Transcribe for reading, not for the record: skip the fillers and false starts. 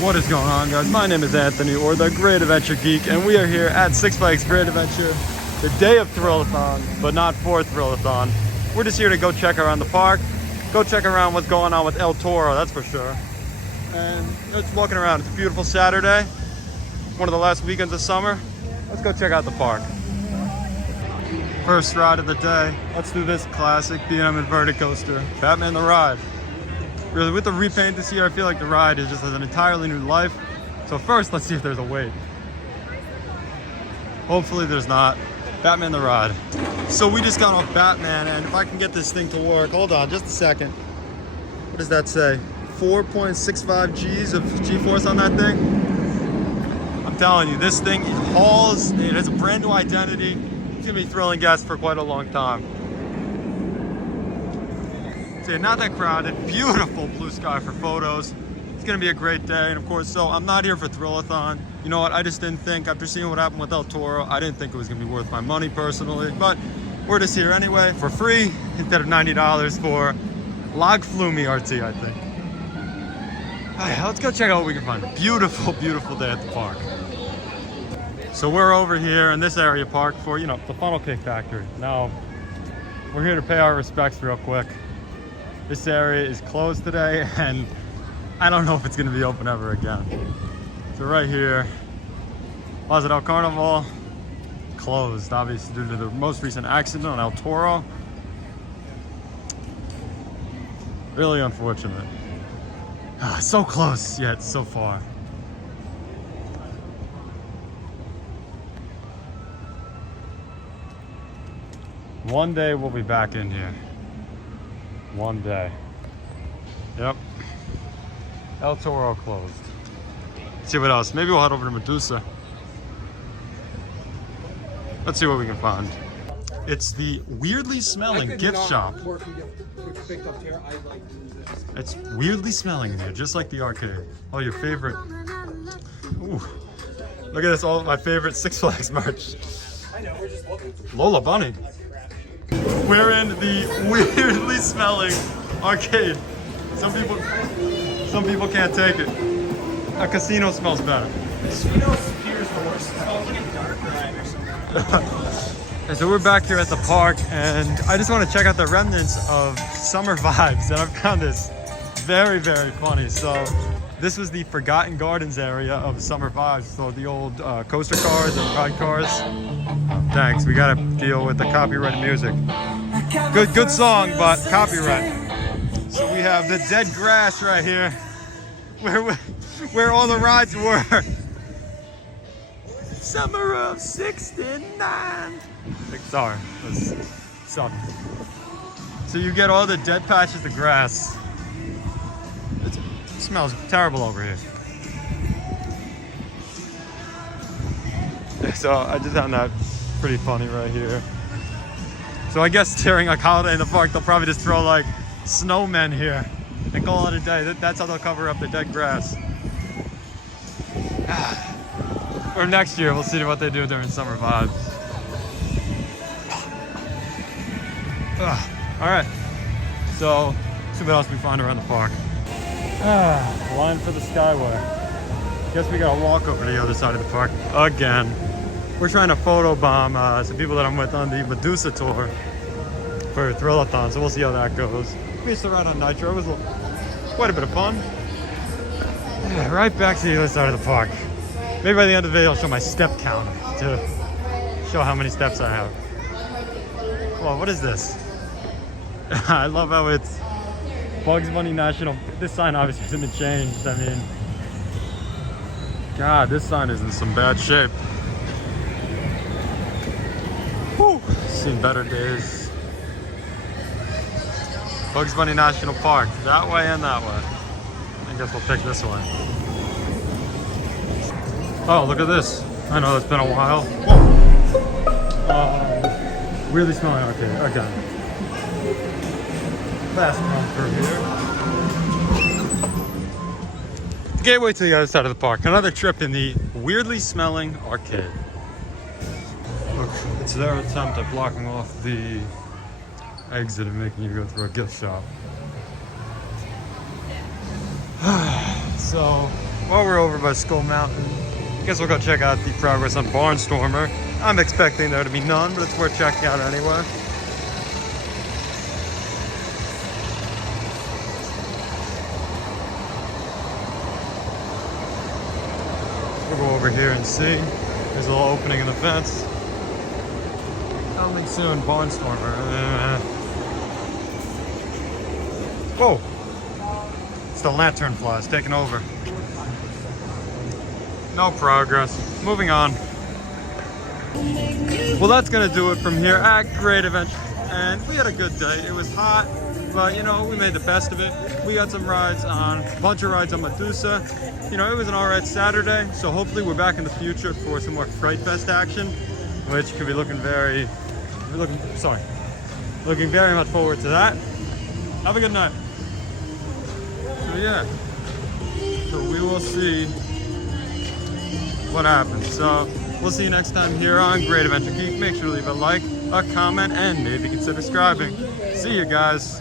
What is going on, guys? My name is Anthony, or the Great Adventure Geek, and we are here at Six Flags Great Adventure, the day of Thrill-a-Thon, but not for Thrill-a-Thon. We're just here to go check around the park, go check around what's going on with El Toro, that's for sure. And just walking around. It's a beautiful Saturday, one of the last weekends of summer. Let's go check out the park. First ride of the day. Let's do this classic B&M inverted coaster, Batman the Ride. Really, with the repaint this year, I feel like the ride just has an entirely new life. So first, let's see if there's a wait. Hopefully there's not. Batman the Ride. So we just got off Batman, and if I can get this thing to work, hold on just a second. What does that say? 4.65 G's of G-force on that thing? I'm telling you, this thing hauls, it has a brand new identity. It's gonna be thrilling guests for quite a long time. Not that crowded, beautiful blue sky for photos. It's gonna be a great day, and of course, so I'm not here for Thrill-a-Thon. You know what, I just didn't think, after seeing what happened with El Toro, I didn't think it was gonna be worth my money personally, but we're just here anyway, for free, instead of $90 for Log Flume RT, I think. Alright, let's go check out what we can find. Beautiful, beautiful day at the park. So we're over here in this area park for, you know, the funnel cake factory. Now, we're here to pay our respects real quick. This area is closed today, and I don't know if it's gonna be open ever again. So right here, Plaza del Carnival, closed, obviously due to the most recent accident on El Toro. Really unfortunate. So close, yet so far. One day we'll be back in here. One day. Yep. El Toro closed. Let's see what else. Maybe we'll head over to Medusa. Let's see what we can find. It's the weirdly smelling gift shop. It's weirdly smelling in here, just like the arcade. Oh, your favorite. Ooh. Look at this, all of my favorite Six Flags merch. I know, we're just looking. Lola Bunny. We're in the weirdly smelling arcade. Some people can't take it. A casino smells better. Casino appears the worst. It smells like a dark ride or something. And so we're back here at the park, and I just want to check out the remnants of summer vibes, and I found this very, very funny. So this was the Forgotten Gardens area of summer vibes. So the old coaster cars and ride cars. Thanks, we gotta deal with the copyrighted music. Good song, but copyright. So we have the dead grass right here, where all the rides were. Summer of '69. Sorry, that's something. So you get all the dead patches of grass. It smells terrible over here. So I just found that pretty funny right here. So I guess during like holiday in the park, they'll probably just throw like snowmen here and call it a day. That's how they'll cover up the dead grass. Or next year, we'll see what they do during summer vibes. All right, so see what else we find around the park. Line for the Skyway. Guess we gotta walk over to the other side of the park again. We're trying to photobomb some people that I'm with on the Medusa tour for Thrill-a-Thon, so we'll see how that goes. We used to ride on Nitro. It was quite a bit of fun. Yeah, right back to the other side of the park. Maybe by the end of the video, I'll show my step count to show how many steps I have. Well, what is this? I love how it's Bugs Bunny National. This sign obviously hasn't been changed. I mean, God, this sign is in some bad shape. Whew, seen better days. Bugs Bunny National Park, that way and that way. I guess we'll pick this one. Oh, look at this. I know it's been a while. Whoa. Really smelling arcade. Okay. Last one through here. Gateway to the other side of the park. Another trip in the weirdly smelling arcade. Look, it's their attempt at blocking off the exit and making you go through a gift shop. So while we're over by Skull Mountain, I guess we'll go check out the progress on Barnstormer. I'm expecting there to be none, but it's worth checking out anyway. We'll go over here and see. There's a little opening in the fence. Coming soon, Barnstormer. Whoa! It's the lanternflies taking over. No progress. Moving on. Well, that's gonna do it from here at Great Adventure. And we had a good day. It was hot, but you know, we made the best of it. We got some rides on, a bunch of rides on Medusa. You know, it was an alright Saturday, so hopefully we're back in the future for some more Fright Fest action, which could be looking very much forward to that. Have a good night. So yeah, so we will see what happens. So we'll see you next time here on Great Adventure Geek. Make sure to leave a like, a comment, and maybe consider subscribing. See you guys.